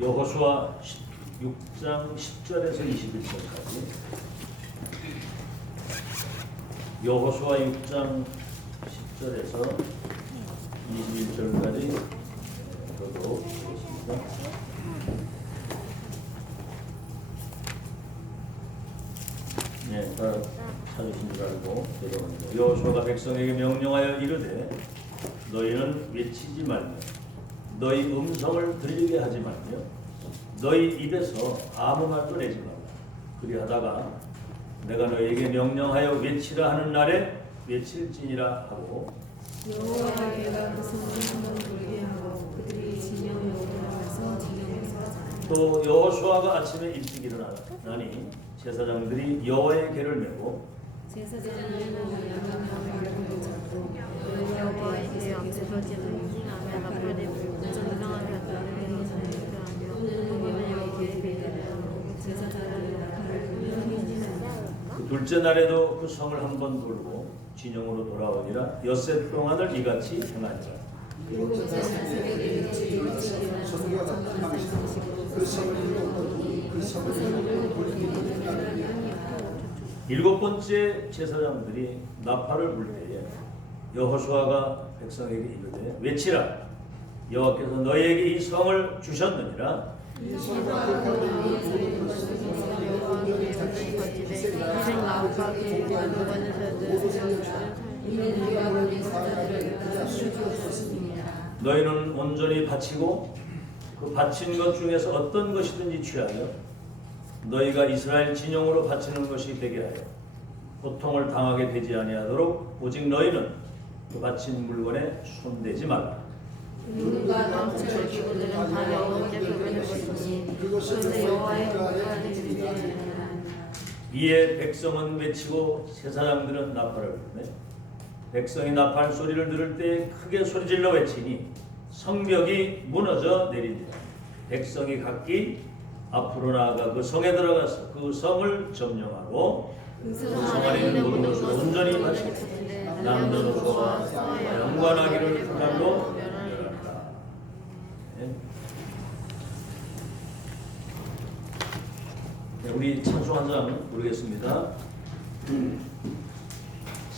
여호수아 6장 10절에서 21절까지. 여호수아 6장 10절에서 21절까지 저도 보겠습니다. 네, 다 찾으신 줄 알고 내려옵니다. 여호수아가 백성에게 명령하여 이르되 너희는 외치지 말며 너희 음성을 들리게 하지 말며 너희 입에서 아무 말도 내지 말라. 그리하다가 내가 너희에게 명령하여 외치라 하는 날에 외칠지니라 하고 여호와께가 그 성을 돌게 하고 그들이 진영에 올라가서 진영에서 자라. 또 여호수아가 아침에 일찍 일어나니 제사장들이 여호와의 궤를 메고 제사장들은 양념을 잡고 여호와의 궤 앞에서 진행하며 나팔을 불고 전등하며 나를 전하며 흥분을 여호와의 궤를 제사장들은 나팔을 불고 그 둘째 날에도 그 성을 한 번 돌고 진영으로 돌아오니라. 엿새 동안을 이같이 행하니라. 일곱 번째 제사장들이 나팔을 불 때에 여호수아가 백성에게 이르되 외치라. 여호와께서 너희에게 이 성을 주셨느니라. 너희는 온전히 바치고 그 바친 것 중에서 어떤 것이든지 취하여 너희가 이스라엘 진영으로 바치는 것이 되게 하여 고통을 당하게 되지 아니하도록 오직 너희는 그 바친 물건에 손대지 말라. 누군가 덩치를 기고들은 다 여호와께 부르는 것이니 그것은 여호와의 공간을 드리게 하느니라. 이에 백성은 외치고 제사장들은 나팔을 부르매 백성이 나팔 소리를 들을 때 크게 소리질러 외치니 성벽이 무너져 내리니라. 백성이 각기 앞으로 나아가 그 성에 들어가서 그 성을 점령하고 그 성 안에 있는 모든 것을 온전히 바치고 남녀노소와 영관하기를 그날로 멸하라. 네, 우리 찬송 한 장 부르겠습니다.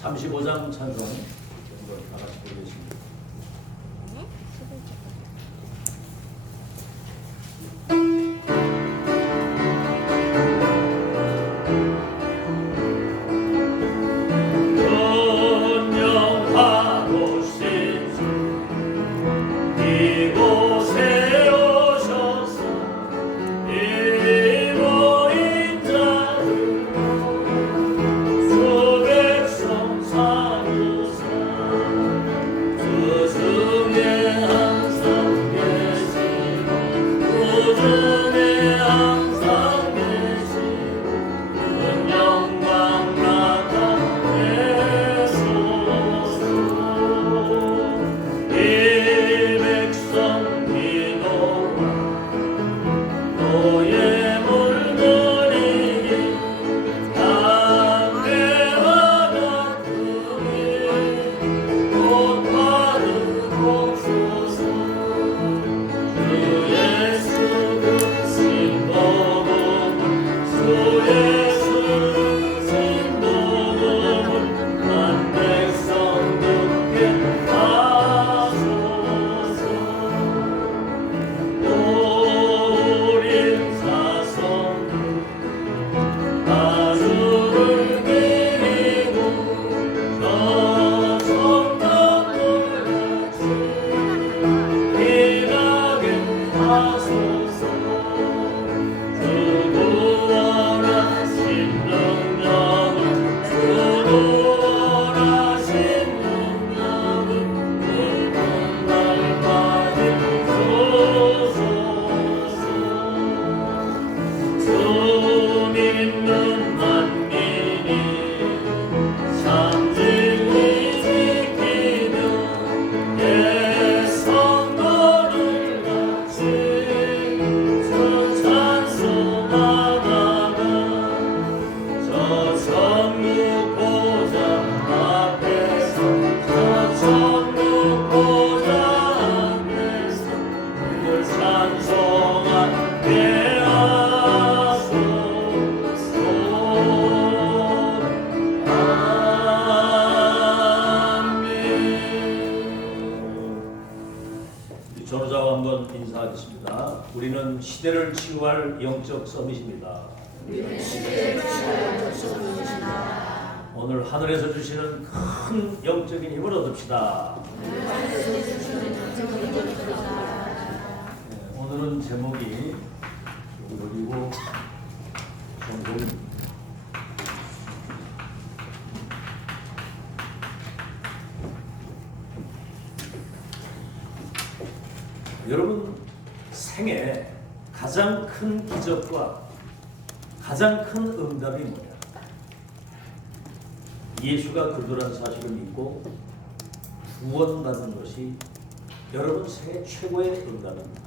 35장 찬송 다 같이 부르겠습니다. 이 백성 전우자와 한번 인사하겠습니다. 우리는 시대를 치유할 영적 서밋입니다. 오늘 하늘에서 주시는 큰 영적인 힘을 얻읍시다. 오늘은 제목이 그리고 성공. 여러분 생에 가장 큰 기적과 가장 큰 응답이 뭐냐? 예수가 그도란 사실을 믿고 구원받는 것이 여러분 생애 최고의 응답입니다.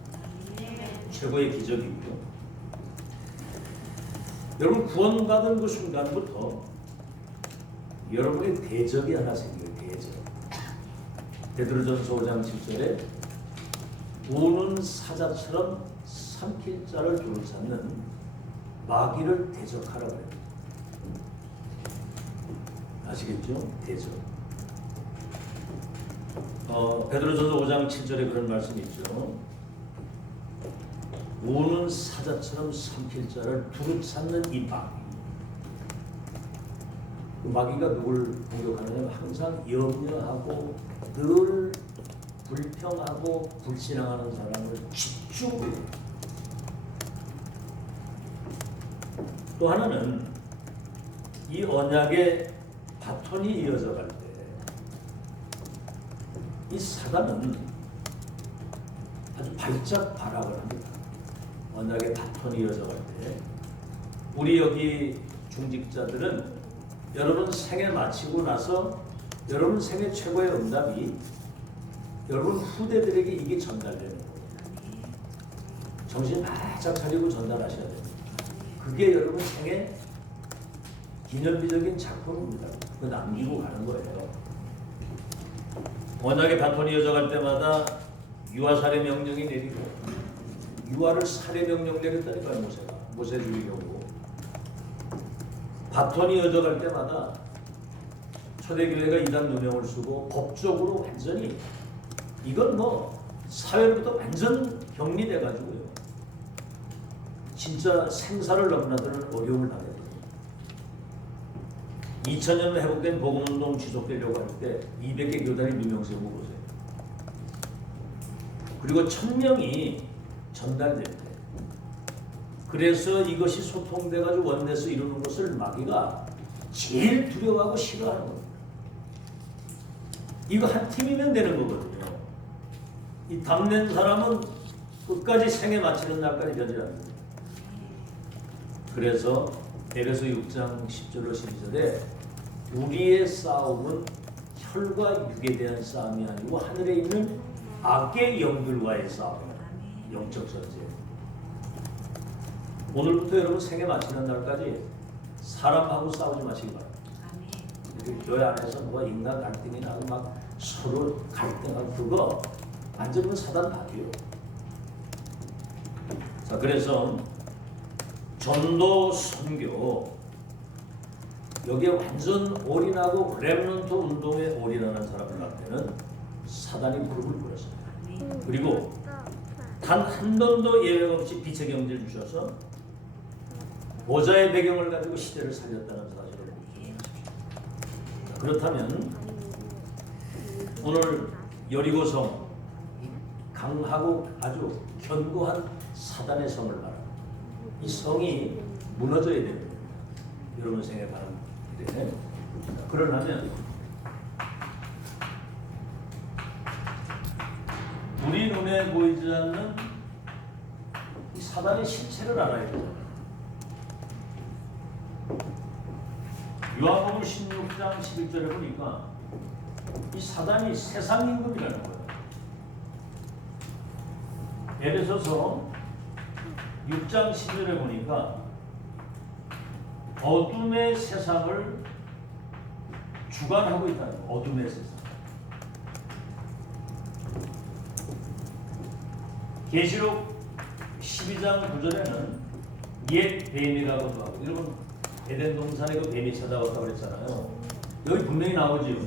최고의 기적이고요. 여러분 구원받은 그 순간부터 여러분의 대적이 하나 생겨요. 대적. 베드로전서 5장 7절에 우는 사자처럼 삼킬 자를 둘러찾는 마귀를 대적하라고 해요. 아시겠죠? 대적. 베드로전서 5장 7절에 그런 말씀이 있죠. 우는 사자처럼 삼킬 자를 두루찾는 이 마귀. 그 마귀가 누굴 공격하느냐면 항상 염려하고 늘 불평하고 불신앙하는 사람을 집중해요. 또 하나는 이 언약의 바톤이 이어져 갈 때 이 사단은 아주 발작 발악을 합니다. 언약의 바톤이 이어져 갈 때 우리 여기 중직자들은 여러분 생애 마치고 나서 여러분 생애 최고의 응답이 여러분 후대들에게 이게 전달되는 겁니다. 정신 바짝 차리고 전달하셔야 됩니다. 그게 여러분 생애 기념비적인 작품입니다. 그거 남기고 가는 거예요. 언약의 바톤이 이어져갈 때마다 유아 살해 명령이 내리고 유아를 살해 명령 내렸다니까요. 모세 죽이려고. 바톤이 이어져갈 때마다 초대교회가 이단 누명을 쓰고 법적으로 완전히 이건 뭐 사회로부터 완전 격리돼가지고요. 진짜 생사를 넘나드는 어려움을 당해요. 2000년 회복된 복음운동 지속되려고 할 때 200개 교단이 누명 세우고 보세요. 그리고 1000명이 전달될 때 그래서 이것이 소통돼가지고 원내에서 이루는 것을 마귀가 제일 두려워하고 싫어하는 겁니다. 이거 한 팀이면 되는 거거든요. 이 담낸 사람은 끝까지 생애 마치는 날까지 견디랍니다. 그래서 에베소 6장 10절로 12절에 우리의 싸움은 혈과 육에 대한 싸움이 아니고 하늘에 있는 악의 영들과의 싸움이다. 영적 전쟁. 오늘부터 여러분 생애 마치는 날까지 사람하고 싸우지 마시기 바랍니다. 교회 안에서 뭐가 인간 갈등이 나고 막 서로 갈등하고 그거 완전 그 사단 답이에요. 자, 그래서 전도 선교 여기에 완전 올인하고 렘넌트 운동에 올인하는 사람들한테는 사단이 무릎을 꿇었습니다. 그리고 단 한 번도 예외 없이 빛의 경지를 주셔서 보좌의 배경을 가지고 시대를 살렸다는 사실을 보십시오. 그렇다면 오늘 여리고성 강하고 아주 견고한 사단의 성을 말합니다. 이 성이 무너져야 됩니다. 여러분 생에 바랍니다. 그러려면 우리 눈에 보이지 않는 이 사단의 실체를 알아야 됩니다. 요한복음 16장 11절에 보니까 이 사단이 세상 임금이라는 거예요. 에베소서 6장 10절에 보니까 어둠의 세상을 주관하고 있다는 거예요. 어둠의 세상. 계시록 12장 9절에는 옛 뱀이라고도 하고 여러분 에덴 동산에 그 뱀이 찾아왔다고 그랬잖아요. 여기 분명히 나오지요.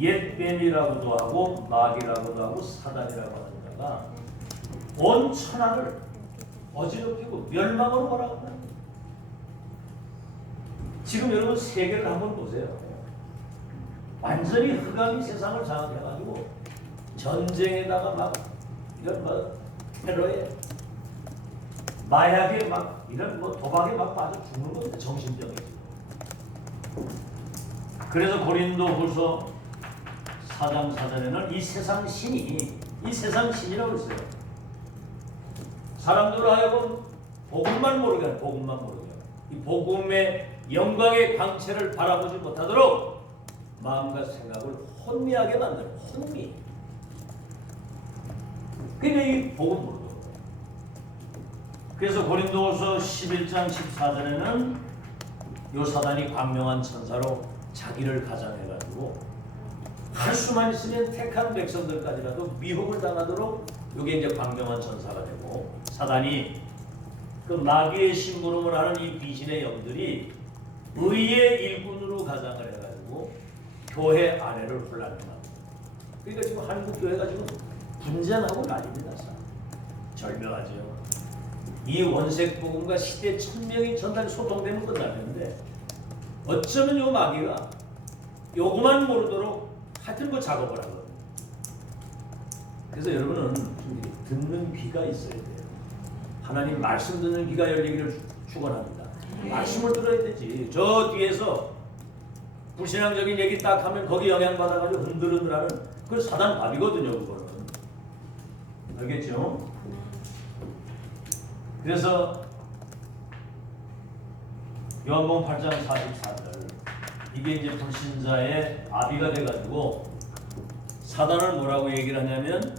옛 뱀이라고도 하고 마귀라고도 하고 사단이라고 하는 자가 온 천하를 어지럽히고 멸망으로 몰아간다. 지금 여러분 세계를 한번 보세요. 완전히 흑암이 세상을 장악해가지고 전쟁에다가 막 이런 뭐 테러에 마약에 막 이런 뭐 도박에 막 빠져 죽는 건데 정신병이지. 그래서 고린도후서 4장 4절에는 이 세상 신이라고 했어요. 사람들로 하여금 복음만 모르게 하는, 복음만 모르게 하는, 이 복음의 영광의 광채를 바라보지 못하도록 마음과 생각을 혼미하게 만드는 혼미. 그게 이 복음 모르는 거예요. 그래서 고린도후서 11장 14절에는 요 사단이 광명한 천사로 자기를 가장해가지고 할 수만 있으면 택한 백성들까지라도 미혹을 당하도록 이게 이제 광명한 천사가 되고, 사단이 그 마귀의 심부름을 하는 이 귀신의 영들이 의의 일꾼으로 가장을 해가지고 교회 안에를 혼란하고, 그러니까 지금 한국 교회가 지금 분쟁하고 난립니다. 절묘하죠. 이 원색 복음과 시대 천명이 전달이 소통되면 끝나는데 어쩌면 요 마귀가 요것만 모르도록 하여튼 뭐 작업을 하거든요. 그래서 여러분은 듣는 귀가 있어야 돼요. 하나님 말씀 듣는 귀가 열리기를 축원합니다. 말씀을 들어야 되지. 저 뒤에서 불신앙적인 얘기 딱 하면 거기 영향받아가지고 흔들흔들하는 그 사단 밥이거든요. 그거는. 알겠죠? 그래서 요한복음 8장 44절, 이게 이제 불신자의 아비가 돼가지고 사단을 뭐라고 얘기를 하냐면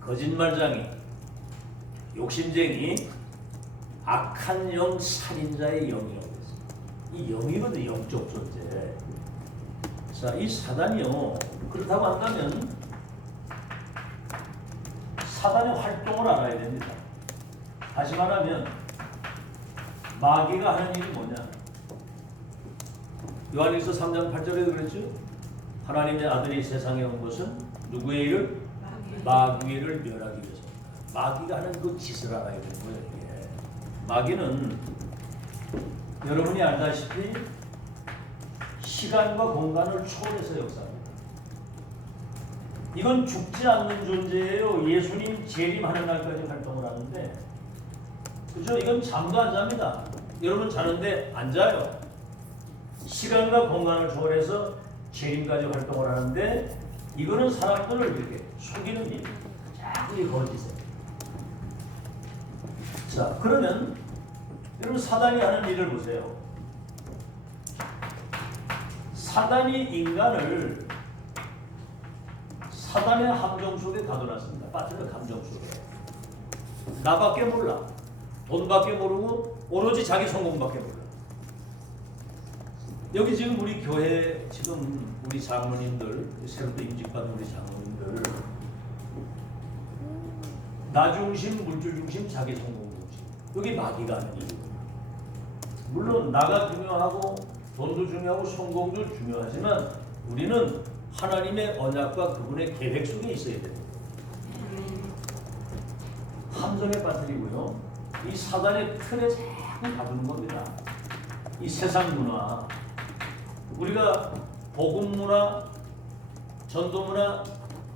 거짓말장이, 욕심쟁이, 악한 영, 살인자의 영이라고 했어요. 이 영이거든, 영적 존재. 자, 이 사단이요, 그렇다고 한다면 사단의 활동을 알아야 됩니다. 다시 말하면 마귀가 하는 일이 뭐냐? 요한일서 3장 8절에도 그랬죠? 하나님의 아들이 세상에 온 것은 누구의 일을? 마귀의 일을 멸하기 위해서. 마귀가 하는 그 짓을 알아야 되는 거예요. 이게. 마귀는 여러분이 알다시피 시간과 공간을 초월해서 역사합니다. 이건 죽지 않는 존재예요. 예수님 재림하는 날까지 활동을 하는데, 그죠? 이건 잠도 안 잡니다. 여러분 자는데 안 자요. 시간과 공간을 초월해서 재림까지 활동을 하는데, 이거는 사람들을 이렇게 속이는 일, 자꾸 이 거짓에. 자, 그러면 여러분 사단이 하는 일을 보세요. 사단이 인간을 사단의 함정 속에 가둬놨습니다. 빠뜨린 함정 속에. 나밖에 몰라. 돈밖에 모르고 오로지 자기 성공밖에 몰라. 여기 지금 우리 교회 지금 우리 장로님들, 새로 임직받은 우리 장로님들, 나 중심, 물질 중심, 자기 성공 중심. 여기 마귀가 하는 일이고, 물론 나가 중요하고 돈도 중요하고 성공도 중요하지만 우리는 하나님의 언약과 그분의 계획 속에 있어야 됩니다. 함정에 빠뜨리고요, 이 사단의 틀에 자꾸 가두는 겁니다. 이 세상 문화, 우리가 복음 문화, 전도 문화,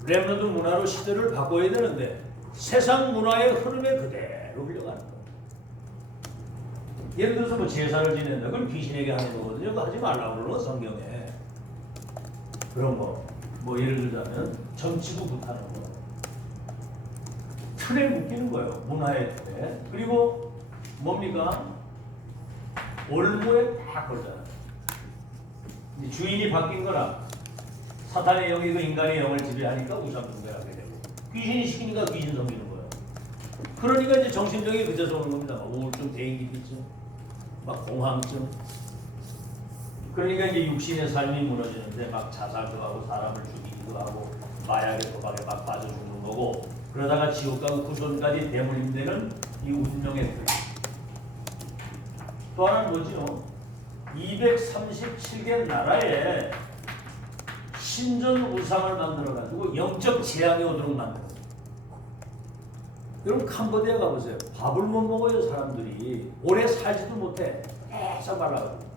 렘넌트 문화로 시대를 바꿔야 되는데 세상 문화의 흐름에 그대로 흘러가는 거예요. 예를 들어서 뭐 제사를 지낸다, 그걸 귀신에게 하는 거거든요. 그거 하지 말라고 그러는 성경에. 그런 거, 뭐 예를 들자면 정치부 못하는 거, 틀에 묶이는 거예요. 문화의 틀에. 그리고 뭡니까? 올무에 딱 걸잖아요. 주인이 바뀐 거라 사탄의 영이 그 인간의 영을 지배하니까 우상숭배하게 되고, 귀신이 시키니까 귀신 섬기는 거예요. 그러니까 이제 정신병이 그제서 오는 겁니다. 막 우울증, 대인기피증, 막 공황증. 그러니까 이제 육신의 삶이 무너지는데 막 자살도 하고 사람을 죽이기도 하고 마약에 도박에 막 빠져 죽는 거고, 그러다가 지옥 가고 후손까지 대물림되는 이 운명의 틀. 또 하나는 뭐죠? 237개 나라에 신전 우상을 만들어가지고 영적 재앙이 오도록 만드는 거예요. 여러분 캄보디아 가보세요. 밥을 못 먹어요. 사람들이 오래 살지도 못해. 싹 말라가지고.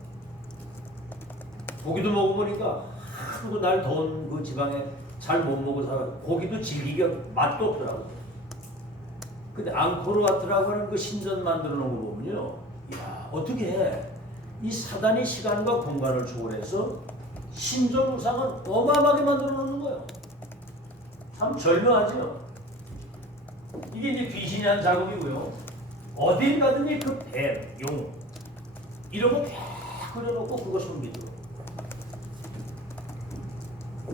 고기도 먹어보니까 하도 날 더운 그 지방에 잘 못 먹어 살아. 고기도 질기가 맛도 없더라고요. 근데 앙코르와트라고 하는 그 신전 만들어 놓은 거 보면요, 야, 어떻게 이 사단이 시간과 공간을 초월해서 신전 우상을 어마어마하게 만들어 놓는 거예요. 참 절묘하죠. 이게 이제 귀신이 한 작업이고요. 어딜 가든지 그 뱀, 용 이런 거 쫙 그려놓고 그거 숨기죠.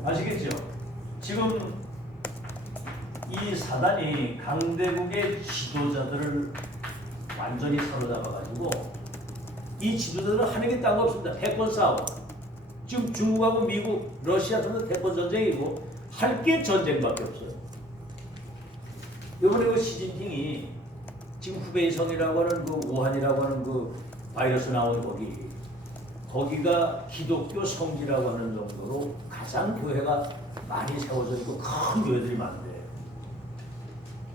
아시겠죠? 지금 이 사단이 강대국의 지도자들을 완전히 사로잡아가지고 이 지도자들은 하는 게 딴 거 없습니다. 패권 싸움. 지금 중국하고 미국, 러시아 전부 패권 전쟁이고 할 게 전쟁밖에 없어요. 이번에 그 시진핑이 지금 후베이성이라고 하는 그 우한이라고 하는 그 바이러스 나온 거기가 기독교 성지라고 하는 정도로 가장 교회가 많이 세워져 있고 큰 교회들이 많은데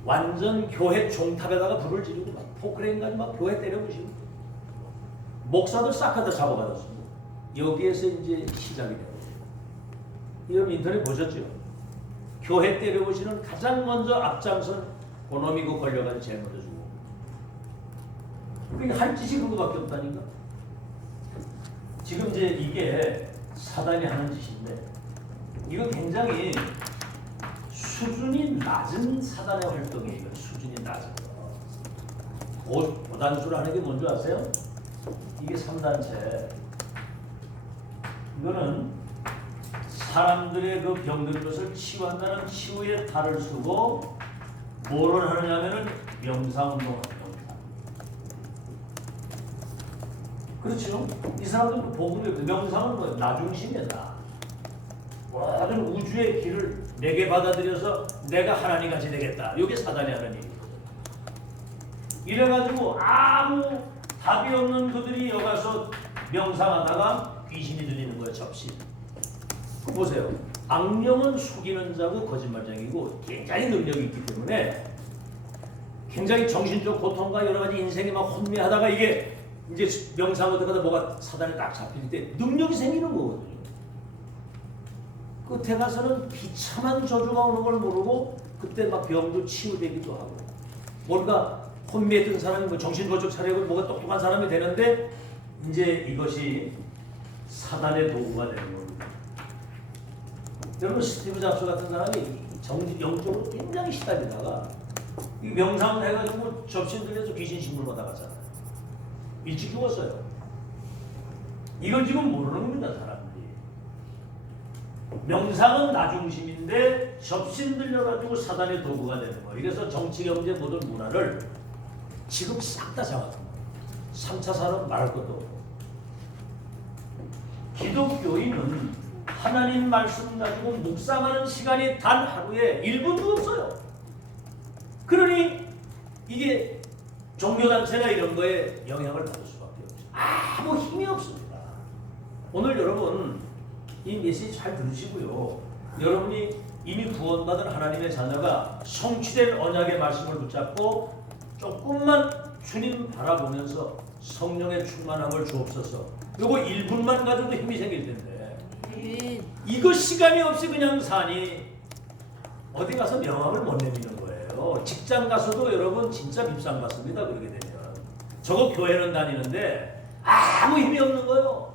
완전 교회 종탑에다가 불을 지르고 막 포크레인까지 막 교회 때려부시고 목사들 싹 다 잡아가졌습니다. 여기에서 이제 시작이 되고 여러분 인터넷 보셨죠? 교회 때려부시는 가장 먼저 앞장선 그놈이고 걸려가지고 제일 먼저 주고 그게 할 짓이 그거밖에 없다니까. 지금 이제 이게 사단이 하는 짓인데 이거 굉장히 수준이 낮은 사단의 활동이에요. 수준이 낮은 거. 고단수를 하는 게 뭔지 아세요? 이게 3단체. 이거는 사람들의 그 병든 것을 치유한다는 치유의 탈을 쓰고 뭐를 하느냐면은 명상운동을 합니다. 그렇죠? 이 사람들은 복음이 명상은 뭐 나중심이다. 모든 우주의 길을 내게 받아들여서 내가 하나님 같이 되겠다. 이게 사단이 하는 일이거든. 이래가지고 아무 답이 없는 그들이 여기 가서 명상하다가 귀신이 들리는 거예요. 접신. 보세요. 악령은 속이는 자고 거짓말쟁이고 굉장히 능력이 있기 때문에 굉장히 정신적 고통과 여러 가지 인생이 막 혼미하다가 이게 이제 명상을 하다가 뭐가 사단에 딱 잡힐 때 능력이 생기는 거거든요. 끝에 가서는 비참한 저주가 오는 걸 모르고 그때 막 병도 치유되기도 하고 뭔가 혼미했던 사람이 뭐 정신건축 차리고 뭐가 똑똑한 사람이 되는데 이제 이것이 사단의 도구가 되는 겁니다. 여러분 스티브 잡스 같은 사람이 영적으로 굉장히 시달리다가 이 명상을 해가지고 접신 들려서 귀신 신물 받아갔잖아요. 일찍 죽었어요. 이걸 지금 모르는 겁니다, 사람들이. 명상은 나중심인데 접신 들려가지고 사단의 도구가 되는 거예요. 이래서 정치, 경제 모든 문화를 지금 싹 다 장악한 거예요. 3차 산업 말할 것도 없고. 기독교인은 하나님 말씀 가지고 묵상하는 시간이 단 하루에 1분도 없어요. 그러니 이게 종교단체나 이런 거에 영향을 받을 수밖에 없죠. 아무 힘이 없습니다. 오늘 여러분 이 메시지 잘 들으시고요. 여러분이 이미 구원받은 하나님의 자녀가 성취된 언약의 말씀을 붙잡고 조금만 주님 바라보면서 성령의 충만함을 주옵소서. 요거 1분만 가져도 힘이 생길 텐데 이거 시간이 없이 그냥 사니 어디 가서 명함을 못 내미는 거예요. 직장 가서도 여러분 진짜 밉상 받습니다. 그렇게 되면 저거 교회는 다니는데 아무 힘이 없는 거예요.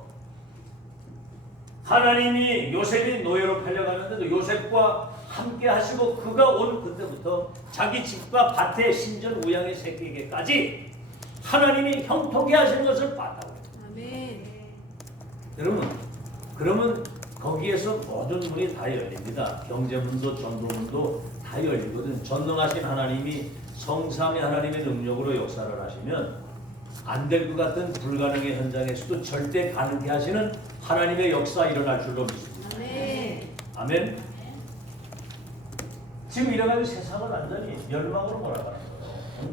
하나님이 요셉이 노예로 팔려가는데도 요셉과 함께 하시고 그가 온 그때부터 자기 집과 밭에 심전 우양의 새끼에게까지 하나님이 형통케 하시는 것을 봤다고. 아멘. 여러분 그러면 거기에서 모든 문이 다 열립니다. 경제문도 전도문도 다 열리거든. 전능하신 하나님이 성삼위 하나님의 능력으로 역사를 하시면 안 될 것 같은 불가능의 현장에서도 절대 가능케 하시는 하나님의 역사 일어날 줄로 믿습니다. 아멘. 아멘. 지금 이래가지고 세상을 완전히 멸망으로 몰아가는 거예요.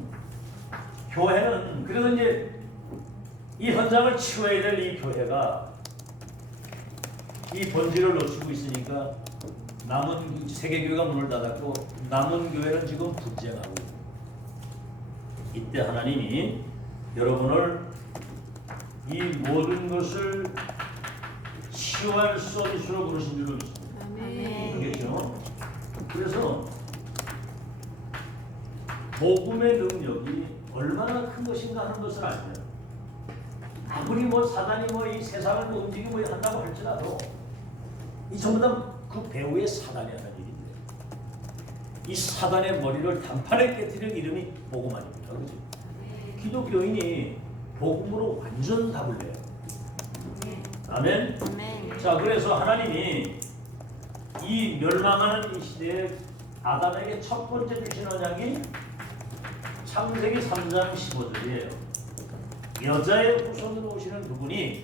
교회는 그래서 이제 이 현장을 치워야 될 이 교회가 이 본질을 놓치고 있으니까 남은 세계교회가 문을 닫았고 남은 교회는 지금 분쟁하고 이때 하나님이 여러분을 이 모든 것을 치유할 서비스로 부르신 줄로 믿습니다. 아멘. 그렇겠죠? 그래서 복음의 능력이 얼마나 큰 것인가 하는 것을 알면 아무리 뭐 사단이 뭐 이 세상을 뭐 움직이고 한다고 할지라도 이 전부 다 그 배후의 사단이 하는 일인데 이 사단의 머리를 단판에 깨뜨리는 이름이 복음 아닙니까? 그렇죠? 기독교인이 복음으로 완전 답을 내요. 아멘. 자, 그래서 하나님이 이 멸망하는 이 시대에 아담에게 첫 번째 주신 언약이 창세기 3장 15절이에요. 여자의 후손으로 오시는 그분이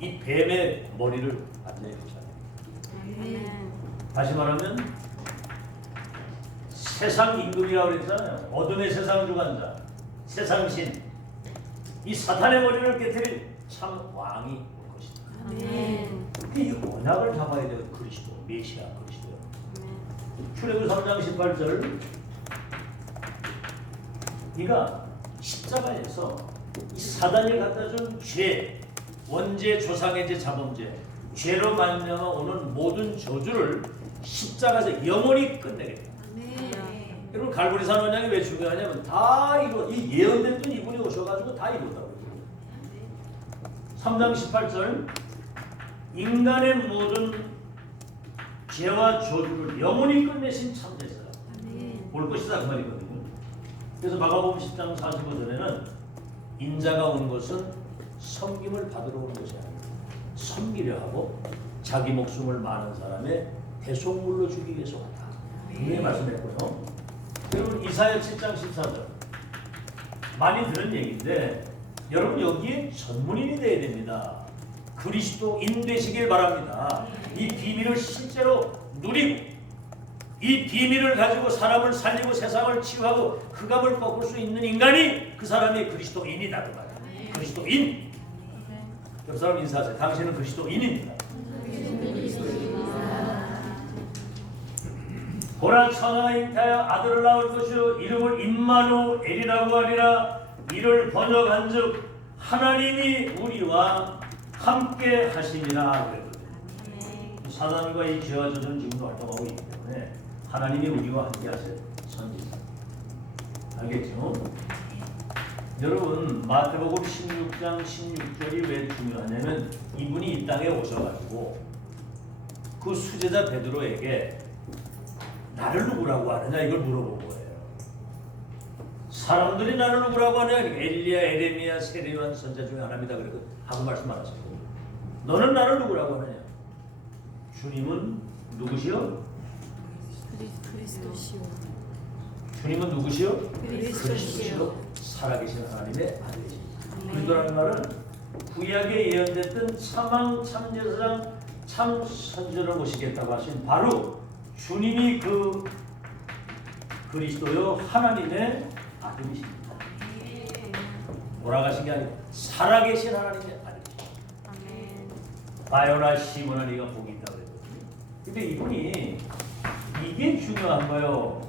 이 뱀의 머리를 완전히 쫓아내요. 다시 말하면 세상 임금이라고 그랬잖아요. 어둠의 세상 주관자, 세상신, 이 사탄의 머리를 깨뜨린 참 왕이 올 것이다. 아멘. 이 언약을 잡아야 돼요. 그리스도, 메시아 그리스도요. 출애굽 3장 18절, 네가 십자가에서 이 사단이 갖다 준 죄, 원죄, 조상의 죄, 자범죄, 죄로 말미암아 오는 모든 저주를 십자가에서 영원히 끝내겠다. 아멘. 여러분 갈보리산 언약이 왜 중요하냐면 다 이루 이 예언됐던 이분이 오셔가지고 다 이루었다고. 3장 18절, 인간의 모든 죄와 저주를 영원히 끝내신 참되시다. 아멘. 올 것이다 그 말이거든요. 그래서 마가복음 10장 45절에는 인자가 온 것은 섬김을 받으러 오는 것이 아니라 섬기려 하고 자기 목숨을 많은 사람의 대속물로 주기 위해서 왔다. 분명히 말씀했고요. 여러분 이사야 7장 14절 많이 들은 얘기인데 여러분 여기에 전문인이 돼야 됩니다. 그리스도인 되시길 바랍니다. 이 비밀을 실제로 누리고 이 비밀을 가지고 사람을 살리고 세상을 치유하고 흑암을 꺾을 수 있는 인간이 그 사람이 그리스도인이다 그 말이에요. 그리스도인. 그 사람 인사하세요. 당신은 그리스도인입니다. 보라 천하가 잉타하여 아들을 낳을 것이요 이름을 임마누엘이라고 하리라. 이를 번역한즉 하나님이 우리와 함께 하시니라 그랬거든요. 사단과 이 죄와 저주는 지금도 활동하고 있기 때문에 하나님이 우리와 함께 하세요. 선지자. 알겠죠? 여러분 마태복음 16장 16절이 왜 중요하냐면 이분이 이 땅에 오셔가지고 그 수제자 베드로에게 나를 누구라고 하느냐 이걸 물어본 거예요. 사람들이 나를 누구라고 하느냐 엘리야, 에레미야, 세례요한 선자 중에 하나입니다. 그리고 하고 말씀하셨고 너는 나를 누구라고 하느냐? 주님은 누구시요? 그리스도시요. 주님은 누구시요? 그리스도시요. 살아계신 하나님의 아들이십니다. 그리스도라는 말은 구약에 예언됐던 참왕 참제사장 참 선지자를 모시겠다고 하신 바로 주님이 그 그리스도요 하나님의 아들이십니다. 돌아가신 게 아니고 살아계신 하나님의 아들이십니다. 바요나 시모나 네가 복이 있다고 그랬거든요. 근데 이분이 이게 중요한 거예요.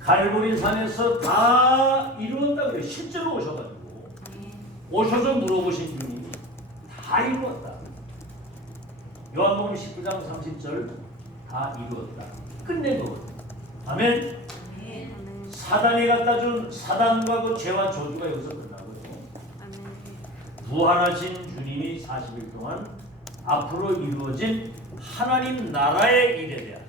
갈보리 산에서 다 이루었다 그래요. 실제로 오셔가지고 오셔서 물어보신 주님이 다 이루었다. 요한복음 19장 30절 다 이루었다. 끝낸 거거든요. 아멘. 사단이 갖다 준 사단과 그 죄와 저주가 여기서 끝나고요. 부활하신 주님이 40일 동안 앞으로 이루어진 하나님 나라의 일에 대한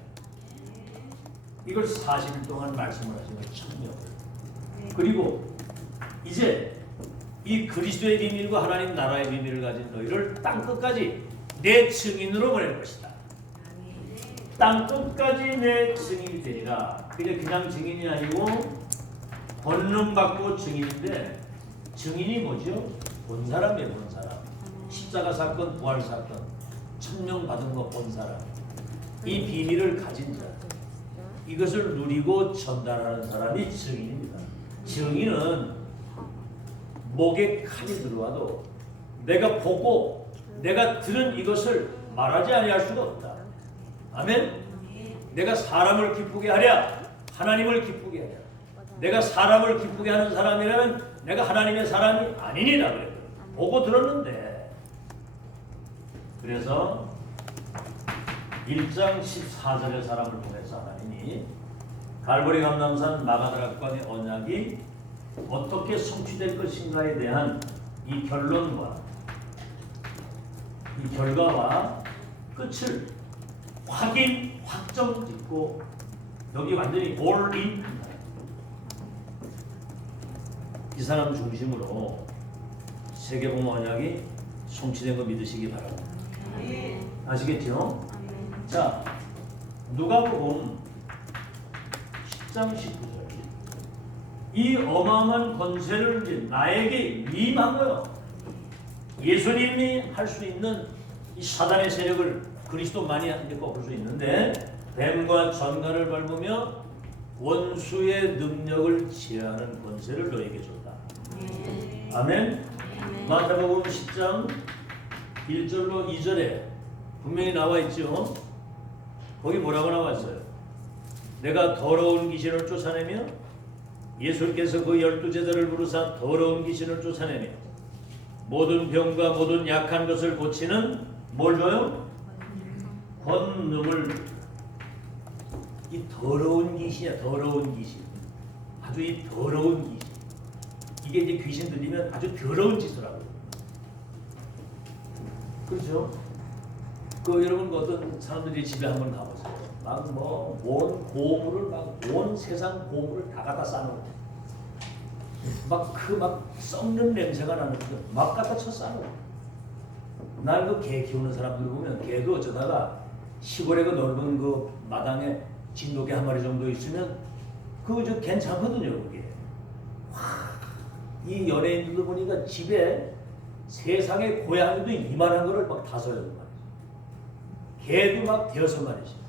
이걸 40일 동안 말씀을 하시는 천명을. 그리고 이제 이 그리스도의 비밀과 하나님 나라의 비밀을 가진 너희를 땅 끝까지 내 증인으로 보낼 것이다. 땅 끝까지 내 증인이 되리라. 그냥 증인이 아니고 권능 받고 증인인데 증인이 뭐죠? 본 사람이에요. 본 사람. 십자가 사건, 부활 사건, 천명 받은 거 본 사람. 이 비밀을 가진 자. 이것을 누리고 전달하는 사람이 증인입니다. 증인은 목에 칼이 들어와도 내가 보고 내가 들은 이것을 말하지 아니할 수가 없다. 아멘. 내가 사람을 기쁘게 하랴 하나님을 기쁘게 하랴 내가 사람을 기쁘게 하는 사람이라면 내가 하나님의 사람이 아니니라 그래요. 보고 들었는데. 그래서 1장 14절의 사람을 통해서 하나님이 갈보리 감람산 마가다락방의 언약이 어떻게 성취될 것인가에 대한 이 결론과 이 결과와 끝을 확정 짓고 여기 완전히 올인 이 사람 중심으로 세계복음 언약이 성취된 거 믿으시기 바랍니다. 아시겠죠? 자, 누가복음 10장 19절. 이 어마어마한 권세를 이제 나에게 위임한 거요. 예수님이 할 수 있는 이 사단의 세력을 그리스도만이 하는데 꺾을 수 있는데 뱀과 전갈을 밟으며 원수의 능력을 제하는 권세를 너에게 줬다. 아멘. 마태복음 10장 1절로 2절에 분명히 나와 있죠. 거기 뭐라고 나와 있어요? 내가 더러운 귀신을 쫓아내며 예수께서 그 12제자를 부르사 더러운 귀신을 쫓아내며 모든 병과 모든 약한 것을 고치는 뭘 줘요? 권능을. 이 더러운 귀신이야. 더러운 귀신. 아주 이 더러운 귀신. 이게 이제 귀신 들리면 아주 더러운 짓을 하고. 그렇죠? 그 여러분 어떤 사람들이 집에 한번 가보세요. 막 뭐 온 고물을 막 온 세상 고물을 다 갖다 싸놓고 막 썩는 냄새가 나는 막 갖다 쳐 싸놓고. 날 그 개 키우는 사람들 보면 개도 어쩌다가 시골에 그 넓은 그 마당에 진돗개 한 마리 정도 있으면 그거 저 괜찮거든요. 그게. 이 연예인들도 보니까 집에 세상에 고양이도 이만한 거를 막 5-8마리, 개도 막 6마리씩.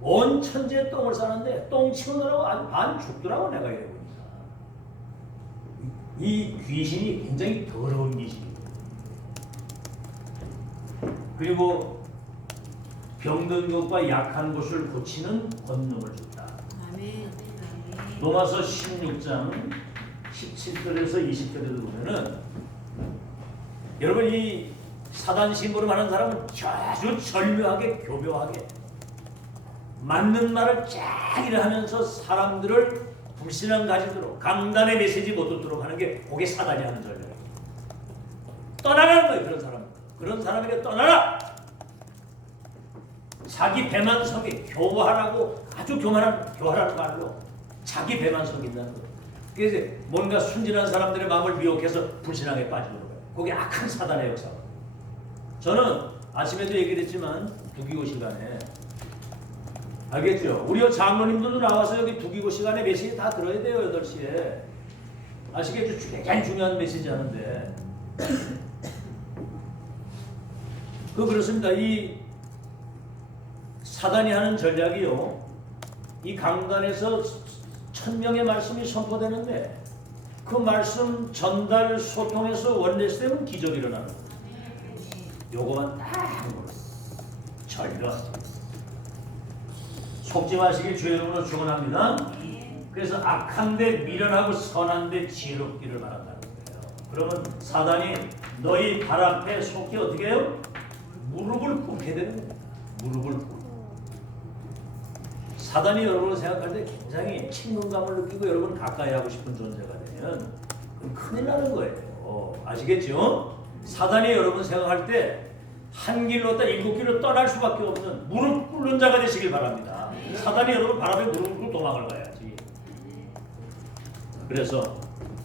온 천지에 똥을 싸는데 똥 치우느라고 아주 반 죽더라고 내가 이래 보니까. 이 귀신이 굉장히 더러운 귀신이고. 그리고 병든 것과 약한 것을 고치는 권능을 줬다. 로마서 16장 17절에서 20절에도 보면은 여러분 이 사단 심부름하는 사람은 아주 절묘하게 교묘하게 맞는 말을 쫙 하면서 사람들을 불신앙 가지도록 강단의 메시지 못 듣도록 하는 게 그게 사단이 하는 전략이에요. 떠나라는 거예요. 그런 사람. 그런 사람에게 떠나라. 자기 배만 서게 교화라고 아주 교활한 말로 자기 배만 속인다는 거예요. 그래서 뭔가 순진한 사람들의 마음을 미혹해서 불신앙에 빠지는 거예요. 그게 악한 사단의 역사. 저는 아침에도 얘기를 했지만 부기고 시간에 알겠죠? 우리 장로님들도 나와서 여기 부기고 시간에 메시지 다 들어야 돼요. 8시에. 아시겠죠? 굉장히 중요한 메시지 하는데 그렇습니다. 이 사단이 하는 전략이요. 이 강단에서 1000명의 말씀이 선포되는데 그 말씀 전달 소통에서 원내스되면 기적이 일어나는 거예요. 요거만 딱 한 걸로 절묘하죠. 속지 마시길 주의 이름으로 축원합니다. 그래서 악한데 미련하고 선한데 지혜롭기를 바란다는 거예요. 그러면 사단이 너희 발 앞에 속히 어떻게 해요? 무릎을 꿇게 되는 겁니다. 무릎을 꿇고. 사단이 여러분을 생각할 때 굉장히 친근감을 느끼고 여러분 가까이 하고 싶은 존재가 되면 그럼 큰일 나는 거예요. 아시겠죠? 사단이 여러분 생각할 때 한 길로 떠 7길로 떠날 수밖에 없는 무릎 꿇는 자가 되시길 바랍니다. 사단이 여러분 발 앞에 무릎 꿇고 도망을 가야지. 그래서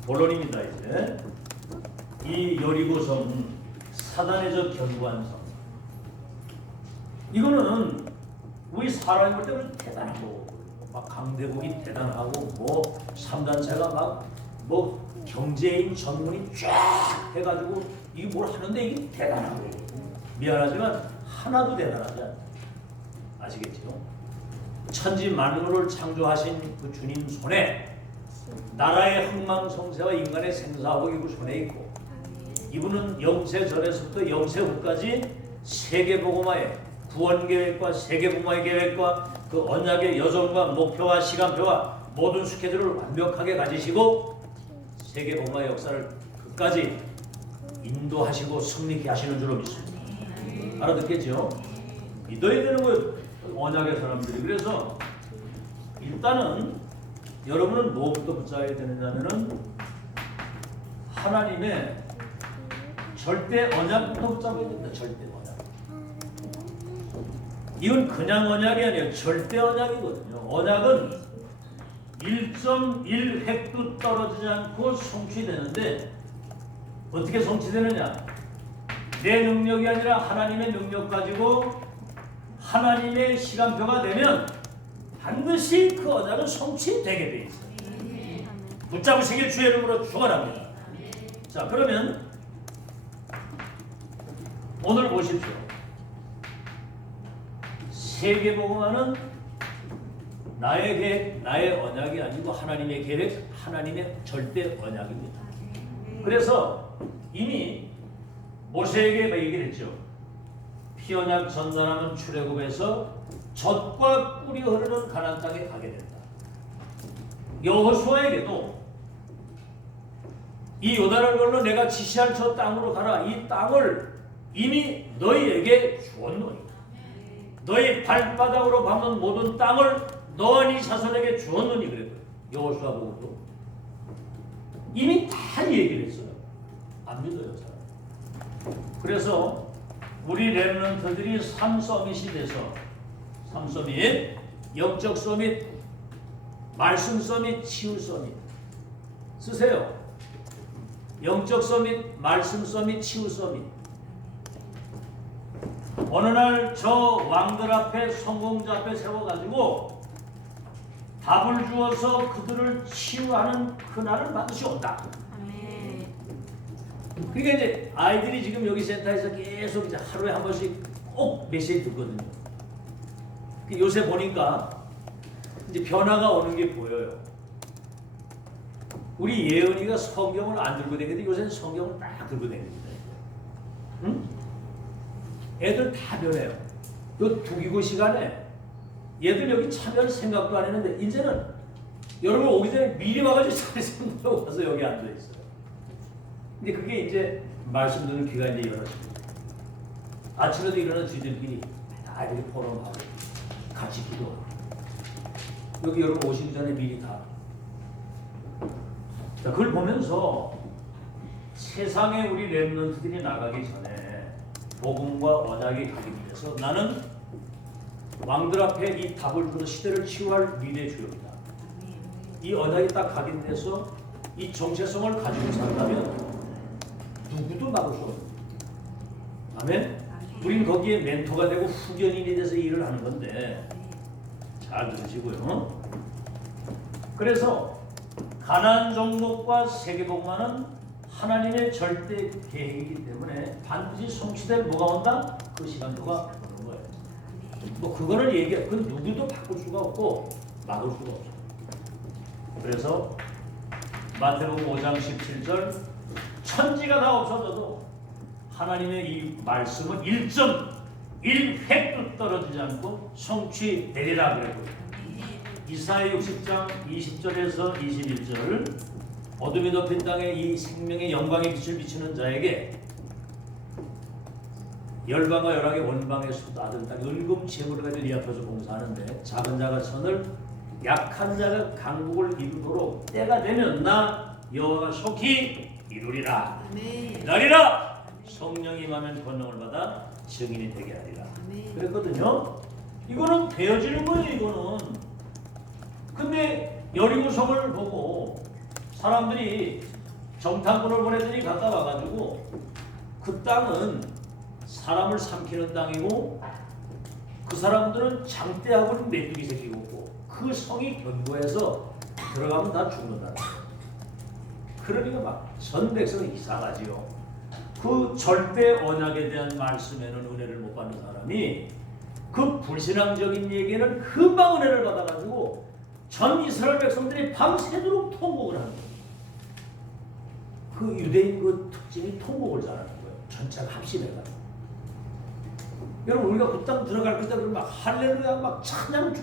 본론입니다. 이제 이 여리고성은 사단의 저 견고한 성. 이거는 우리 사람이 볼 때는 대단하고 막 강대국이 대단하고 뭐 3단체가 막 뭐 경제인 전문이 쫙 해가지고 이게 뭘 하는데 이게 대단하고 미안하지만 하나도 대단하지 않아요. 아시겠죠? 천지 만물을 창조하신 그 주님 손에 나라의 흥망성쇠와 인간의 생사하고 이분 손에 있고 이분은 영세 전에서부터 영세 후까지 세계복음화의 구원 계획과 세계복음화의 계획과 그 언약의 여정과 목표와 시간표와 모든 스케줄을 완벽하게 가지시고 세계 복음화의 역사를 끝까지 인도하시고 승리케 하시는 줄로 믿습니다. 알아듣겠죠? 믿어야 되는 거예요, 언약의 사람들이. 그래서 일단은 여러분은 무엇부터 붙잡아야 되느냐면은 하나님의 절대 언약부터 붙잡아야 된다. 절대 언약. 이건 그냥 언약이 아니에요. 절대 언약이거든요. 언약은 1.1획도 떨어지지 않고 성취되는데 어떻게 성취되느냐? 내 능력이 아니라 하나님의 능력 가지고 하나님의 시간표가 되면 반드시 그 언약은 성취되게 돼 있어요. 붙잡으시길 주의 이름으로 축원합니다. 자, 그러면 오늘 보십시오. 세계복음화는 나의 계획, 나의 언약이 아니고 하나님의 계획, 하나님의 절대 언약입니다. 그래서 이미 모세에게 얘기를 했죠. 피언약 전달하면 출애굽에서 젖과 꿀이 흐르는 가나안 땅에 가게 된다. 여호수아에게도 이 요단을 건너 내가 지시할 저 땅으로 가라. 이 땅을 이미 너희에게 주었노니 너희 발바닥으로 밟는 모든 땅을 너와 네 자손에게 주었노니 그랬거든요. 여호수아 보고도 이미 다 얘기를 했어요. 안 믿어요, 사람. 그래서 우리 렘넌트들이 3서밋이 돼서 3서밋, 영적 서밋, 말씀 서밋, 치유 서밋 쓰세요. 영적 서밋, 말씀 서밋, 치유 서밋. 어느 날 저 왕들 앞에 성공자 앞에 세워가지고 답을 주어서 그들을 치유하는 그날은 반드시 온다. 아멘. 그러니까 이제 아이들이 지금 여기 센터에서 계속 이제 하루에 한 번씩 꼭 메시지 듣거든요. 요새 보니까 이제 변화가 오는 게 보여요. 우리 예은이가 성경을 안 들고 다니는데 요새는 성경을 딱 들고 다닙니다. 응? 애들 다 변해요. 요 두기고 시간에 얘들 여기 참여할 생각도 안 했는데 이제는 여러분 오기 전에 미리 와가지고 자리선으로 와서 여기 앉아 있어요. 근데 그게 이제 말씀 듣는 귀가 이제 열어집니다. 아침에도 일어나 쥐들끼리 아이들이 포럼하고 같이 기도하고 여기 여러분 오시기 전에 미리 다. 자, 그걸 보면서 세상에 우리 렘넌트들이 나가기 전에 복음과 언약이 각인돼서 나는 왕들 앞에 이 답을 주는 시대를 치유할 미래 주역이다. 이 언약이 딱 각인돼서 이 정체성을 가지고 산다면 누구도 막을 수 없습니다. 아멘? 우린 거기에 멘토가 되고 후견인이 돼서 일을 하는 건데 잘 들으시고요. 그래서 가나안 정복과 세계복음화는 하나님의 절대 계획이기 때문에 반드시 성취될 뭐가 온다? 그 시간표가 오는 거예요. 뭐 그거는 그 누구도 바꿀 수가 없고 막을 수가 없어요. 그래서 마태복음 5장 17절 천지가 다 없어져도 하나님의 이 말씀은 1.1획도 떨어지지 않고 성취되리라 그랬거든요. 이사야 60장 20절에서 21절 어둠이 덮인 땅에 이 생명의 영광의 빛을 비추는 자에게 열방과 열악의 원방에 쏟아든 땅 은금 재물을 가지고 네 앞에서 봉사하는데 작은 자가 선을 약한 자가 강국을 이루도록 때가 되면 나 여호와가 속히 이루리라. 기다리라. 성령이 임하면 권능을 받아 증인이 되게 하리라. 그랬거든요. 이거는 되어지는 거예요. 이거는. 근데 여리고성을 보고 사람들이 정탐꾼을 보내더니 갔다 와가지고 그 땅은 사람을 삼키는 땅이고 그 사람들은 장대하고는 메뚜기 새끼고 그 성이 견고해서 들어가면 다 죽는다. 그러니까 막 전 백성이 이상하지요. 그 절대 언약에 대한 말씀에는 은혜를 못 받는 사람이 그 불신앙적인 얘기는 금방 은혜를 받아가지고 전 이스라엘 백성들이 밤새도록 통곡을 하는 거예요. 그 유대인 그 특징이 통곡을 잘하는 거예요. 전체가 합심해가지고. 여러분 우리가 그 땅 들어갈 때 그러면 막 할렐루야 막 찬양